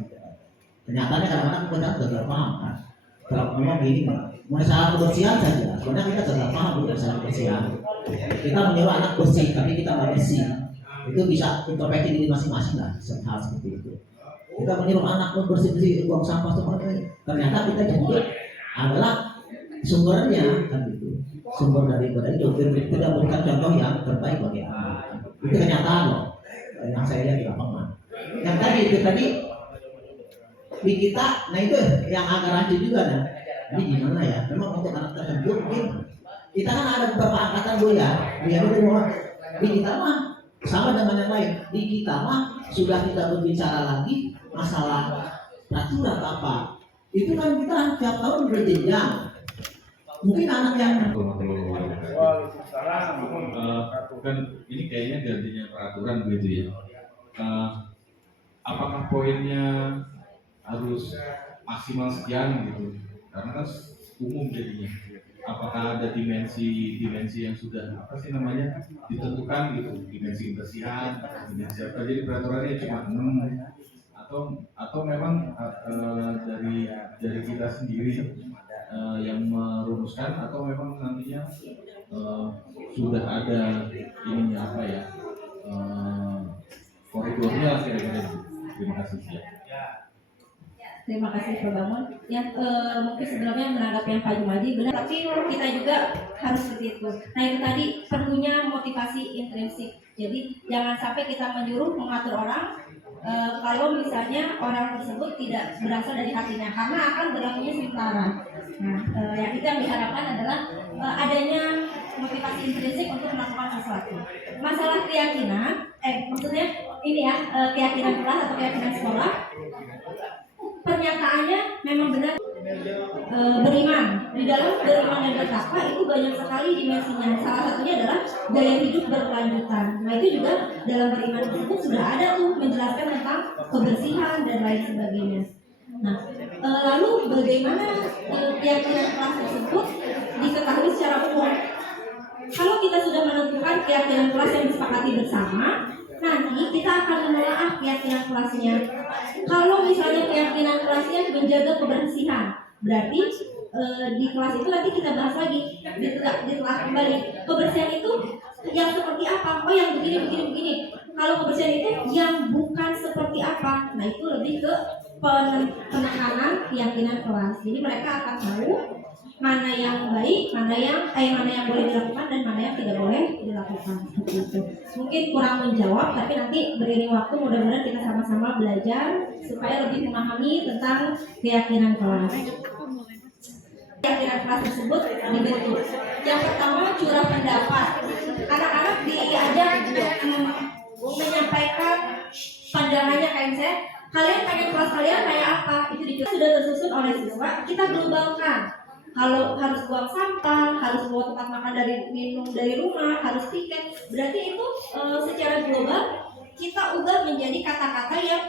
Kenyataannya kadang-kadang kita nggak paham kan. Kalau memang begini masalah kebersihan saja, sebenarnya kita salah paham bukan masalah kebersihan. Kita menyuruh anak bersih, tapi kita nggak bersih. Itu bisa introspeksi diri masing-masing lah, hal seperti itu. kita menyuruh anak bersih-bersih buang sampah seperti ternyata kita jadi adalah sumbernya kan gitu, sumber daripada itu tidak berikan contoh yang terbaik bagi anak. Itu kenyataan loh yang saya lihat di lapangan. Yang tadi itu tadi di kita, nah itu yang agak rancu juga nah. Ini gimana ya? Memang untuk anak tersebut mungkin kita kan ada beberapa angkatan Bu ya. Di kita mah sama dengan yang lain. Di kita mah sudah tidak berbicara lagi masalah peraturan apa. Itu kan kita tiap tahun berjenjang. Mungkin anak yang kan ini kayaknya gantinya peraturan begitu ya. Apakah poinnya harus maksimal sekian gitu? Karena kan umum jadinya. Apakah ada dimensi yang sudah apa sih namanya ditentukan gitu, dimensi kebersihan, dimensi apa? Jadi peraturannya cuma 6 atau memang dari kita sendiri yang merumuskan, atau memang nantinya sudah ada ininya apa ya, koridornya kira-kira. Terima kasih ya. Terima kasih Pak Bangun. Yang mungkin sebelumnya menanggapi yang Pak Jumadi benar, tapi kita juga harus seperti itu. Nah itu tadi perlunya motivasi intrinsik. Jadi jangan sampai kita menyuruh mengatur orang kalau misalnya orang tersebut tidak berasal dari hatinya, karena akan berlakunya sementara. Nah yang itu yang diharapkan adalah adanya motivasi intrinsik untuk melakukan sesuatu. Masalah keyakinan, maksudnya ini ya keyakinan kelas atau keyakinan sekolah. Pernyataannya memang benar beriman. Di dalam beriman dan bertakwa itu banyak sekali dimensinya. Salah satunya adalah gaya hidup berkelanjutan. Nah itu juga dalam beriman tersebut sudah ada tuh menjelaskan tentang kebersihan dan lain sebagainya. Nah lalu bagaimana keyakinan kelas tersebut diketahui secara umum? Kalau kita sudah menentukan keyakinan kelas yang disepakati bersama, nanti kita akan menelaah keyakinan kelasnya. Kalau misalnya keyakinan kelasnya menjaga kebersihan, berarti di kelas itu nanti kita bahas lagi, ditelah kembali. Kebersihan itu yang seperti apa? Oh yang begini. Kalau kebersihan itu yang bukan seperti apa? Nah itu lebih ke penekanan keyakinan kelas. Jadi mereka akan tahu mana yang baik, mana yang boleh dilakukan dan mana yang tidak boleh dilakukan, seperti itu. Mungkin kurang menjawab, tapi nanti beriring waktu mudah-mudahan kita sama-sama belajar supaya lebih memahami tentang keyakinan kelas. Keyakinan kelas tersebut dibentuk. Yang pertama curah pendapat. Anak-anak diajak menyampaikan pandangannya kayak saya. Kalian pengen kelas kalian kayak apa? Itu sudah tersusun oleh siswa. Kita globalkan. Kalau harus buang sampah, harus bawa tempat makan minum dari rumah, harus tiket. Berarti itu secara global kita ubah menjadi kata-kata yang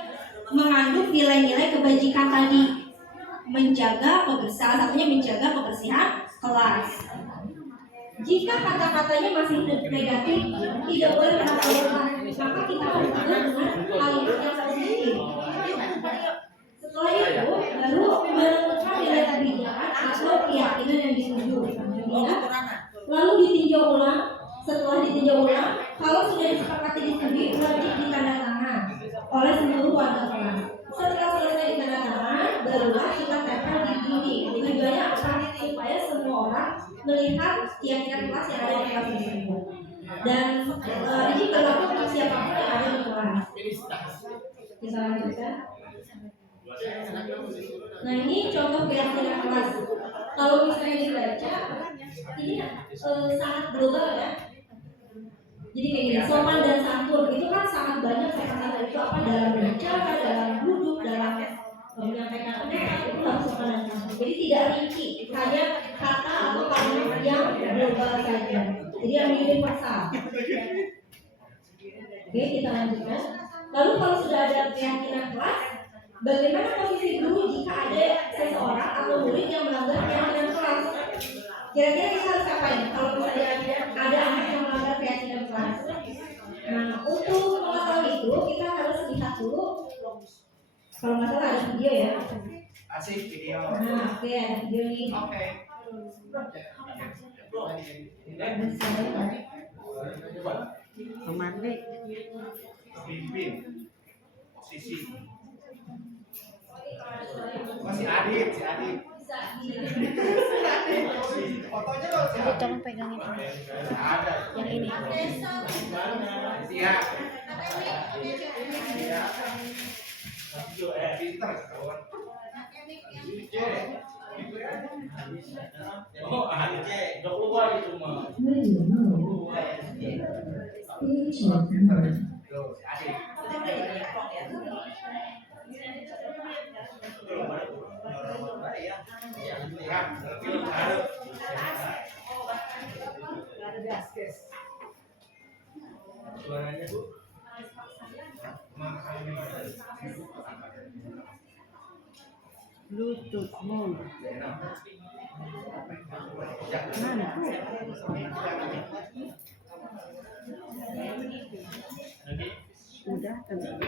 mengandung nilai-nilai kebajikan tadi. Salah satunya menjaga kebersihan kelas. Jika kata-katanya masih negatif, tidak boleh dilakukan, maka kita harus ubah dengan kalimat yang positif. Setelah itu baru menentukan nilai kebijakan atau keyakinan yang dituju. Lalu ditinjau ulang. Setelah ditinjau ulang, kalau sudah disepakati disetujui, wajib ditandatangan oleh seluruh warga kelas. Setelah selesai ditandatangan, barulah kita tempel di dinding. Tujuannya apa? Supaya semua orang melihat keyakinan kelas yang ada di kelas tersebut. Dan ini berlaku untuk siapapun yang ada di kelas. Kita lanjutkan. Nah ini contoh keyakinan kelas. Kalau misalnya dibaca, ini sangat global ya. Jadi kayak gini, sopan dan santun itu kan sangat banyak kata-kata itu apa dalam bicara, dalam duduk, dalam menyampaikan pendapat itu harus sopan dan santun. Jadi tidak rinci, hanya kata atau kalimat yang global saja. Jadi yang universal. Oke, kita lanjutkan. Lalu kalau sudah ada keyakinan kelas, bagaimana posisi guru jika ada seseorang atau murid yang melanggar keyakinan kelas? Kira-kira kita harus apain kalau misalnya ada anak yang melanggar keyakinan kelas? Nah, untuk mengetahui itu kita harus lihat dulu. Kalau nggak salah ada video ya. Asik video. Nah, oke, ada video nih. Oke. Kemana? Pimpin posisi. Ibu tolong pegangin ini. Yang ini. Bluetooth mode. Mana tuh? Udah tadi.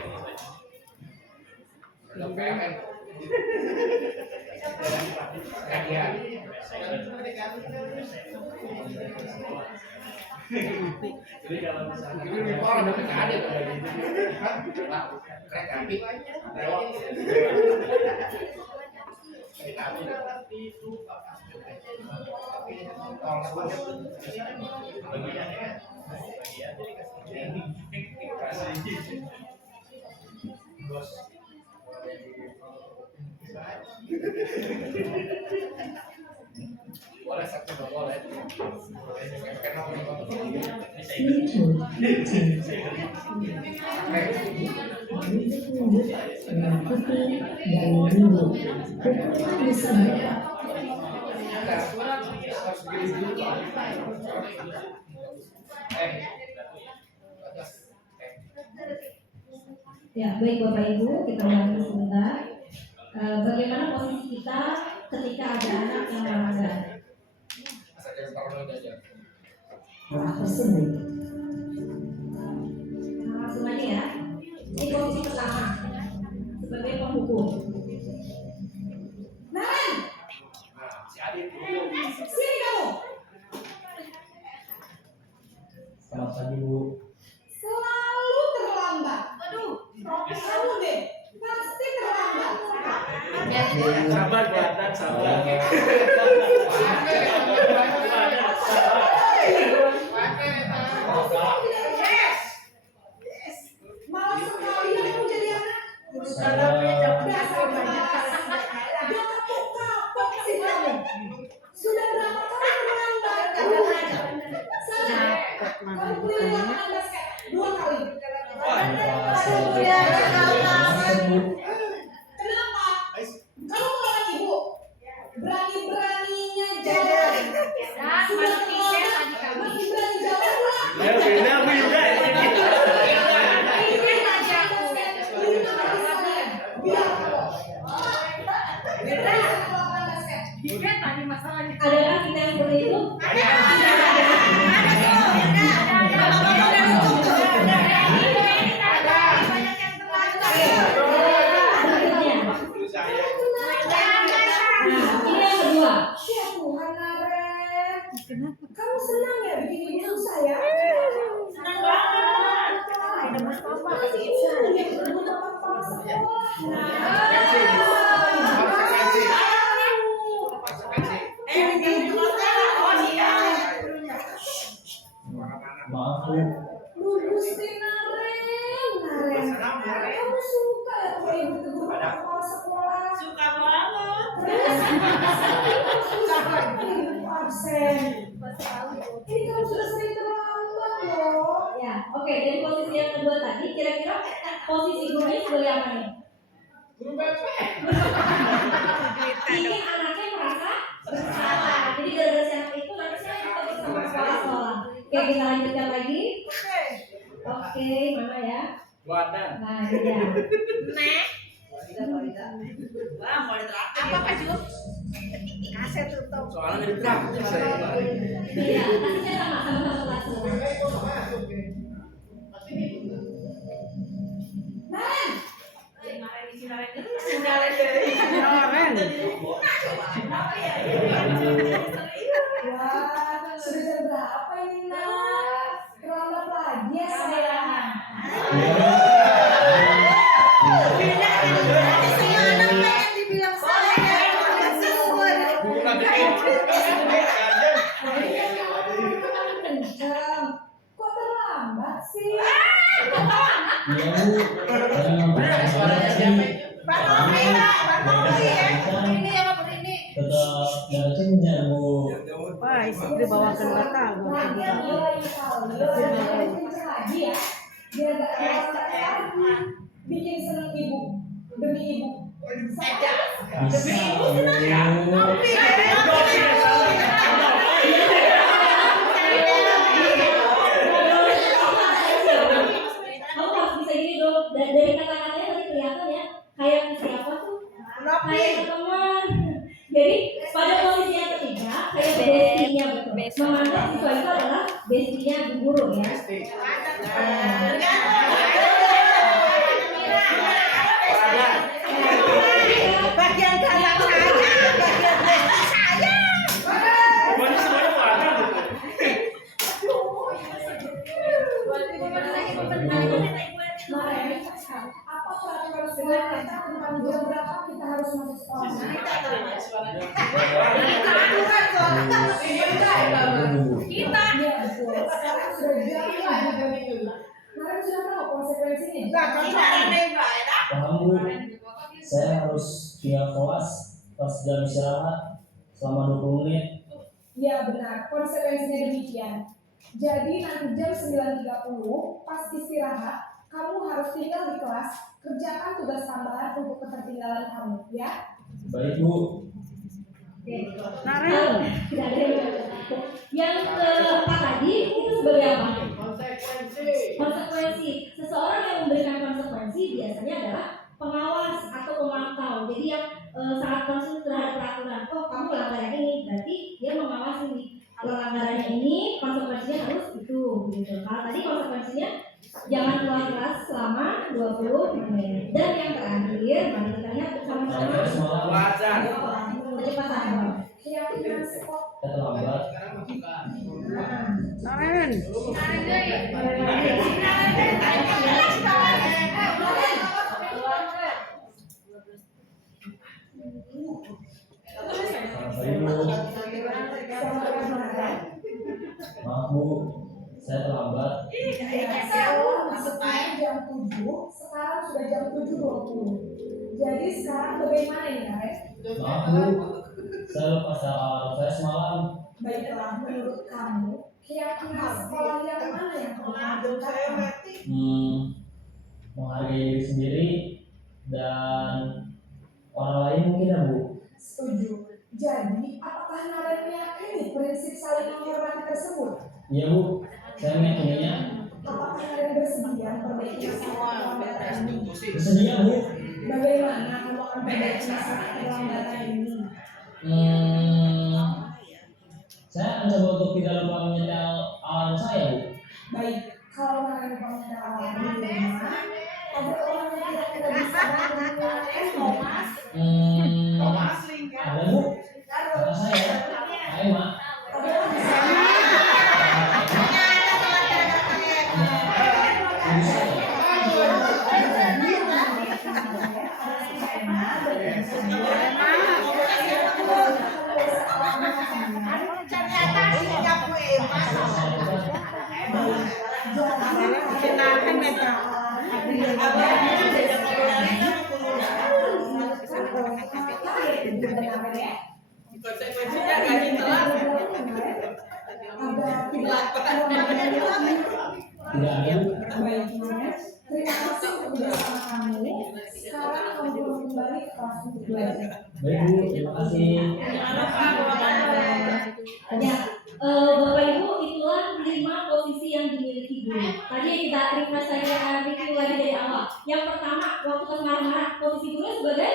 Ya, baik Bapak Ibu, kita ulangi sebentar. Bagaimana posisi kita ketika ada anak yang melanggar? Langsung aja ya. Ini posisi pertama sebagai penghukum. Naran, sini kamu. Selamat pagi Bu. Selalu terlambat. Aduh, kamu deh pasti terlambat. Sabar buatan sabar. Malah sekali aku jadi anak. Sudah berapa kali terlambat? Kamu beli makanan basket 2 kali. Kenapa? Kamu melawan ibu. Berani-beraninya jalan. Sudah terlambat, masih berani jalan pula. Ya beda aku juga. Adakah kita yang seperti itu? Ini yang kedua. Ya Tuhan, Naren. Kamu senang ya bikin ibu susah ya? Senang banget. Maaf Bu. Lulustin Naren. Kamu suka ya kalau ibu tegur kepala sekolah? Suka banget. Absen. Ini kamu sudah sering terlambat loh. Ya, oke. Dari posisi yang kedua tadi, kira-kira posisi gurunya sebagai apa nih? Bikin anaknya merasa bersalah. Jadi gara-gara si anak itu nanti saya ikut sama kepala sekolah. Oke, kita lanjutkan lagi. Oke, mana ya? Buatan. Nah, ini dia. Apa Kak Ju? Kaset tutup. Soalnya dari praktik saya. Iya, nanti saya sama-sama kelas. Naren. Wah, sudah jam berapa ini nak? Terlambat lagi ya sayang. Semua anak pengen dibilang saya. Ini apa ini? tetap jaga cenja Bu. Wah, itu dibawakan batal. lagi ya, biar gak bikin seneng ibu demi ibu. Bisa Bu. Kamu harus bisa gini dong. Dan dari kata-katanya tadi kelihatan ya, kayak siapa tuh? Kayak teman. Jadi pada posisi yang ketiga, kayak bestinya betul. Menganggap siswa itu adalah bestinya bu guru ya. Bagian kanan saya, bagian belakang saya. Pokoknya semuanya wadah gitu. Apa peraturan sekolah tentang jam berapa kita harus masuk sekolah? Kita ya betul. Sekarang sudah jadi kemarin sudah tahu konsekuensinya. Paham Bu. Saya harus tinggal kelas pas jam istirahat selama 20 menit. Ya benar, konsekuensinya demikian. Jadi nanti jam 9.30 pas istirahat, kamu harus tinggal di kelas, kerjakan tugas tambahan untuk ketertinggalan kamu, ya. Baik Bu. Yang keempat tadi itu sebagai apa? Konsekuensi. Seseorang yang memberikan konsekuensi biasanya adalah pengawas atau pemantau. Jadi yang sangat konsen terhadap peraturan. Oh kamu melanggar yang ini, berarti dia mengawasi nih. Kalau pelanggarannya ini konsekuensinya harus itu, gitu. Kalau tadi konsekuensinya jangan keluar kelas selama 20 menit. Dan yang terakhir, mari kita lihat bersama-sama. Wadah. Kecepatan. Keyakinan sekolah. Kita terlambat. Baik Bu. Maaf Bu, saya terlambat. Masuknya jam 7, sekarang sudah jam 7.20. Jadi sekarang bagaimana ini, Arif? Maaf Bu, saya lupa alarm saya semalam. Baiklah, menurut kamu, keyakinan sekolah yang mana yang kamu lakukan? Menghargai diri sendiri dan orang lain mungkin ya Bu. Setuju. Jadi, apakah Naren meyakini prinsip saling menghormati tersebut? Iya Bu, saya meyakininya. Apakah Naren bersedia memperbaiki masalah pelanggaran ini? Bersedia Bu. Bagaimana kamu akan memperbaiki masalah pelanggaran ini? Saya akan coba untuk tidak lupa menyetel alarm saya Bu. Baik, kalau Naren pengendara alarm di rumah, ada orang yang tidak bisa menggunakan Thomas. Ada Bu. Kata saya. Ayo Mak. Konsekuensinya gaji telat. Tidak ada Bu. Terima kasih sudah sama kamu. Sekarang kamu boleh kembali ke kelas untuk belajar. Baik Bu, terima kasih. Ya, Bapak Ibu, itulah 5 posisi yang dimiliki guru. Tadi kita request saya review lagi dari awal. Yang pertama, waktu kelas marah-marah, posisi guru sebagai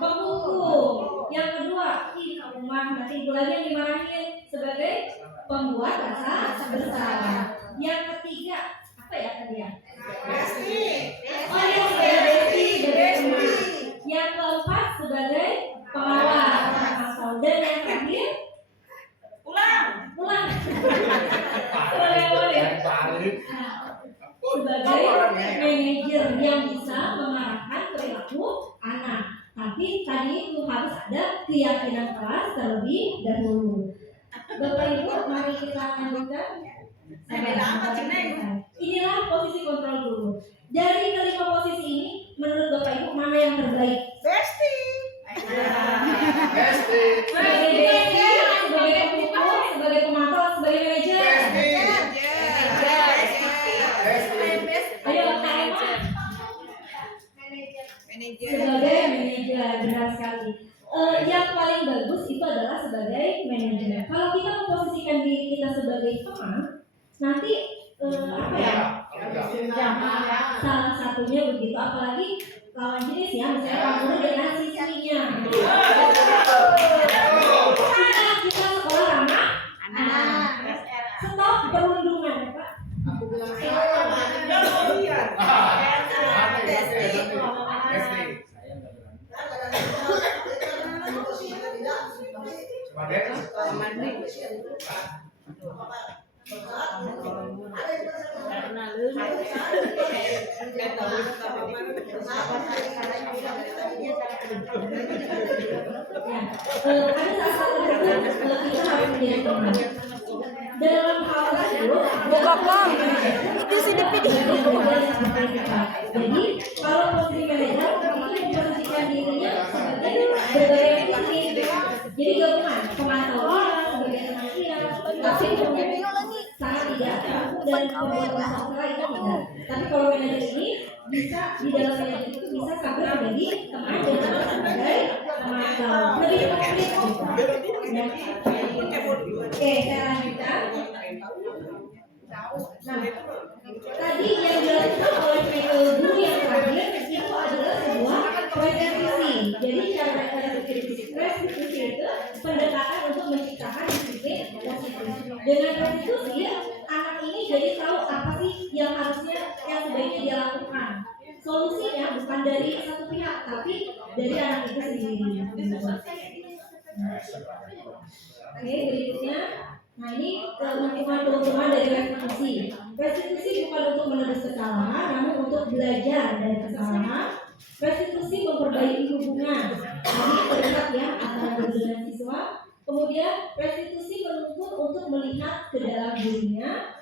penghukum. Yang kedua, rumah nanti ibu lagi yang dimarahin sebagai pembuat rasa bersalah. Yang ketiga, apa ya tadi ya? Oh iya, sebagai besti. Yang keempat sebagai pengawas. Dan yang terakhir pulang. Sebagai apa ya? Sebagai manajer yang bisa mengarahkan perilaku anak. Tapi tadi itu harus ada keyakinan kelas terlebih dahulu. Bapak Ibu, mari kita lanjutkan. Inilah posisi kontrol guru. Dari kelima posisi ini, menurut Bapak Ibu mana yang terbaik? Besti. Sebagai pemukul, sebagai pemantau, sebagai manajer. Ayo, sebagai manajer, benar sekali. Yang paling bagus itu adalah sebagai manajer. Kalau kita memposisikan diri kita sebagai teman, nanti apa ya? Salah satunya begitu, apalagi lawan jenis ya, misalnya kamu dengan siswinya. Kita sekolah ramah anak. Stop perundungan, ya, Pak. Ada satu kita harus menjadi teman. Dalam hal tersebut, itu sudah video. jadi kalau posisi manajer itu memposisikan dirinya sebagai berbagai posisi. Jadi gabungan pemantauan sebagai teman dia, tapi sangat tidak dan pembuat masalah itu tidak. Tapi kalau manajer ini bisa di dalam manajer itu bisa sampai menjadi teman dan sebagai pemantau. Lebih konkret. Oke, saya lanjutkan. Nah, tadi yang dilakukan oleh guru yang terakhir itu adalah sebuah restitusi. Jadi cara restitusi itu pendekatan untuk menciptakan disiplin positif. Dengan restitusi, anak ini jadi tahu apa sih yang harusnya, yang sebaiknya dia lakukan. Solusinya bukan dari satu pihak, tapi dari anak itu sendiri. Oke, berikutnya. Nah, ini keuntungan dari restitusi. Restitusi bukan untuk menebus kesalahan, namun untuk belajar dari kesalahan. Restitusi memperbaiki hubungan. Jadi terlihat ya antara guru dengan siswa. Kemudian restitusi menuntut untuk melihat ke dalam dirinya.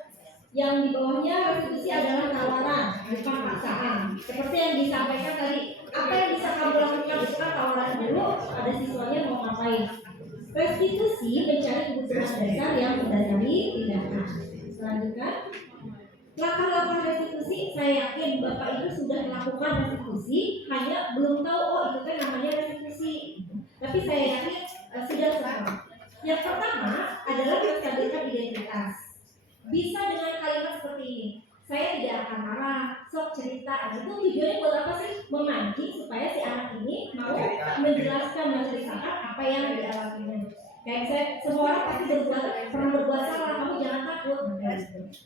Yang di bawahnya restitusi adalah tawaran, bukan paksaan. Seperti yang disampaikan tadi, apa yang bisa kamu lakukan? Bukan tawaran dulu, ada siswanya mau ngapain. Restitusi mencari kebutuhan dasar yang mendasari tindakan. Selanjutnya, langkah-langkah restitusi, saya yakin Bapak Ibu sudah melakukan restitusi, hanya belum tahu itu kan namanya restitusi. Tapi saya yakin sudah semua. Yang pertama adalah menstabilkan identitas. Bisa dengan kalimat seperti ini. Saya tidak akan marah, sok cerita. Itu tujuannya buat apa sih? Memancing supaya si anak ini mau menjelaskan, menceritakan apa yang dialaminya. Kayak saya, semua orang pasti pernah berbuat salah, kamu jangan takut.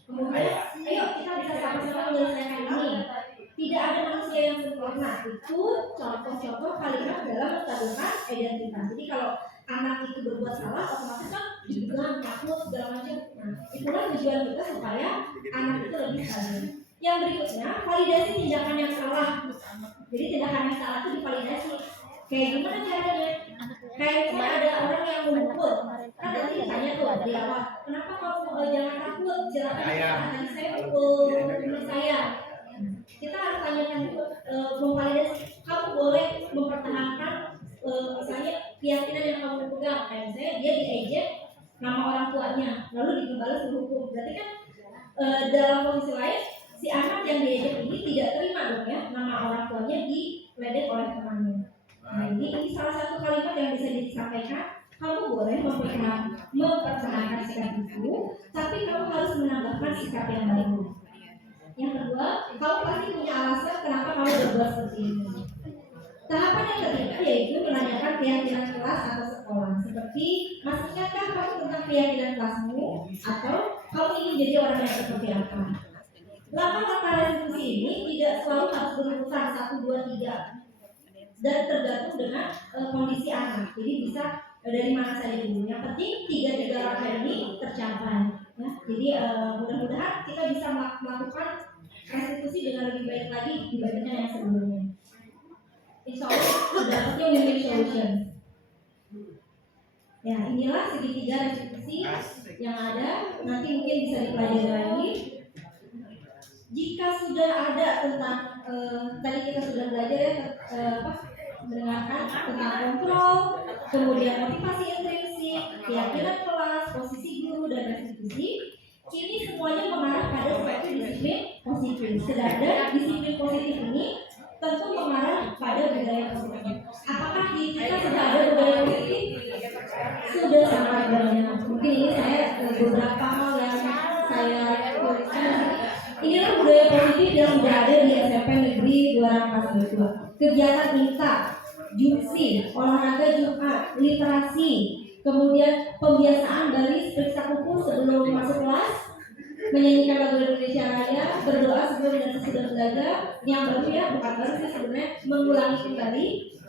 Kemudian, ayo kita bisa sama-sama menyelesaikan ini. Tidak ada manusia yang sempurna. Itu contoh-contoh kalimat dalam menstabilkan identitas. Jadi kalau anak itu berbuat salah, otomatis kan bilang takut segala macam. Nah, itulah tujuan kita supaya anak itu lebih stabil. Yang berikutnya, validasi tindakan yang salah. Jadi tindakan yang salah itu divalidasi. Kayak gimana caranya? Kayak misalnya ada orang yang memukul, kan nanti ditanya tuh di awal, kenapa kamu jangan takut? Silakan tadi saya pukul teman saya. Kita harus tanyakan memvalidasi. Kamu boleh mempertahankan misalnya keyakinan yang kamu pegang. Kayak misalnya dia diejek nama orang tuanya, lalu dibalas berhukum. Berarti kan dalam posisi lain si anak yang diejek ini tidak terima dong ya nama orang tuanya diledek oleh temannya. Nah, ini salah satu kalimat yang bisa disampaikan. Kamu boleh mempertahankan sikap itu, tapi kamu harus menambahkan sikap yang baik. Yang kedua, kamu pasti punya alasan kenapa kamu berbuat seperti ini. Tahapan yang ketiga yaitu menanyakan keyakinan kelas atau sekolah. Seperti, masih ingatkah kamu tentang keyakinan kelasmu? Atau kamu ingin jadi orang yang seperti apa? Langkah-langkah restitusi ini tidak selalu harus berurutan 1, 2, 3 dan tergantung dengan kondisi anak. Jadi bisa dari mana saja dulu. Yang penting 3 langkah ini tercapai. Ya. Jadi mudah-mudahan kita bisa melakukan restitusi dengan lebih baik lagi dibandingkan yang sebelumnya. Insya Allah dapatnya win-win solution. Ya, inilah segitiga restitusi yang ada. Nanti mungkin bisa dipelajari lagi. Jika sudah ada tentang tadi kita sudah belajar ya mendengarkan tentang kontrol, kemudian motivasi intrinsik, keyakinan kelas, posisi guru dan restitusi. Kini semuanya mengarah pada suatu disiplin positif. Sedangkan disiplin positif ini tentu mengarah pada budaya positif. Apakah di kita sudah ada budaya positif? Sudah sangat banyak. Mungkin ini saya beberapa hal yang saya tuliskan. Inilah budaya positif yang sudah ada di SMP Negeri 2 Kegiatan INTA, JUPSI, olahraga Jumat, literasi, kemudian pembiasaan baris periksa kuku sebelum masuk kelas, menyanyikan lagu Indonesia Raya, berdoa sebelum dan sesudah belajar. Yang baru ya, bukan baru sih sebenarnya, mengulangi kembali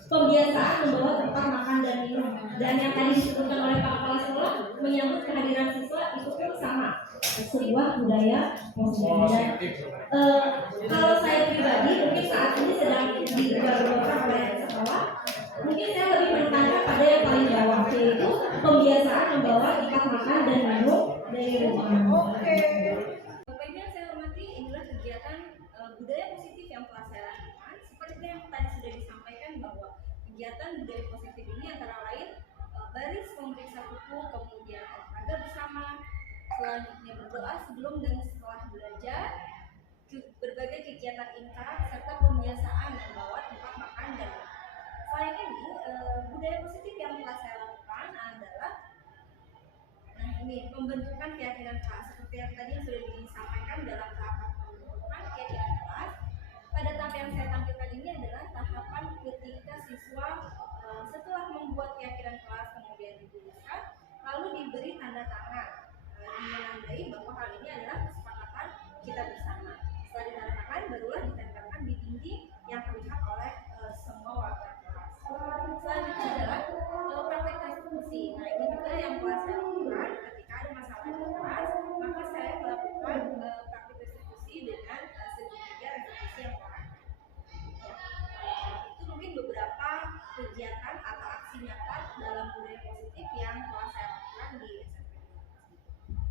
pembiasaan membawa tempat makan dan minum. Dan yang tadi disebutkan oleh Pak Kepala Sekolah, menyambut kehadiran siswa itu pun sama, sebuah budaya positif. Kalau saya pribadi mungkin saat ini sedang digelar-gelarkan oleh sekolah, mungkin saya lebih menekankan pada yang paling bawah, yaitu pembiasaan membawa ikat makan dan minum dari rumah. Bapak Ibu yang saya hormati, inilah kegiatan budaya positif yang telah saya lakukan. Seperti yang tadi sudah disampaikan bahwa kegiatan budaya positif ini antara lain baris memeriksa kuku, kemudian olahraga bersama, selanjutnya berdoa sebelum dan setelah belajar, berbagai kegiatan INTA serta pembiasaan membawa tempat makan dan minum. Selain ini, budaya positif yang telah saya lakukan adalah pembentukan keyakinan kelas. Seperti yang tadi yang sudah disampaikan dalam tahapan pembentukan keyakinan kelas. Pada tahap yang saya tampilkan ini adalah tahapan ketika siswa setelah membuat keyakinan kelas kemudian dituliskan, lalu diberi tanda tangan yang menandai bahwa hal ini adalah kesepakatan kita bersama. Setelah ditandatangan, barulah ditempelkan di dinding yang terlihat oleh semua warga kelas. Selanjutnya adalah praktek restitusi. Nah, ini juga yang telah saya lakukan ketika ada masalah di kelas, maka saya melakukan praktek restitusi dengan segitiga restitusi yang telah ada. Itu mungkin beberapa kegiatan atau aksi nyata dalam budaya positif yang telah saya lakukan di SMP.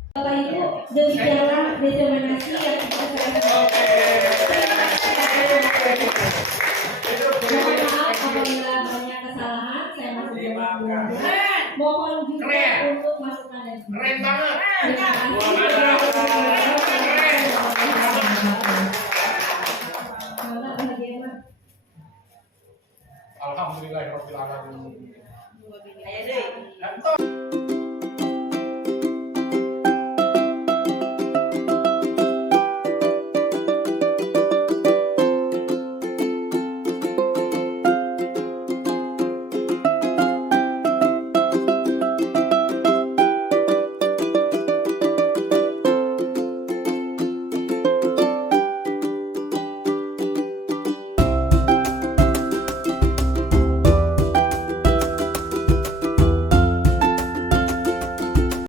Bapak Ibu, demikianlah determinasi yang kita mohon maaf apabila banyak kesalahan, saya masih belum. Mohon juga untuk masukan dan Keren banget. terima kasih. Alhamdulillah, Rabbil Alamin. Ayo deh.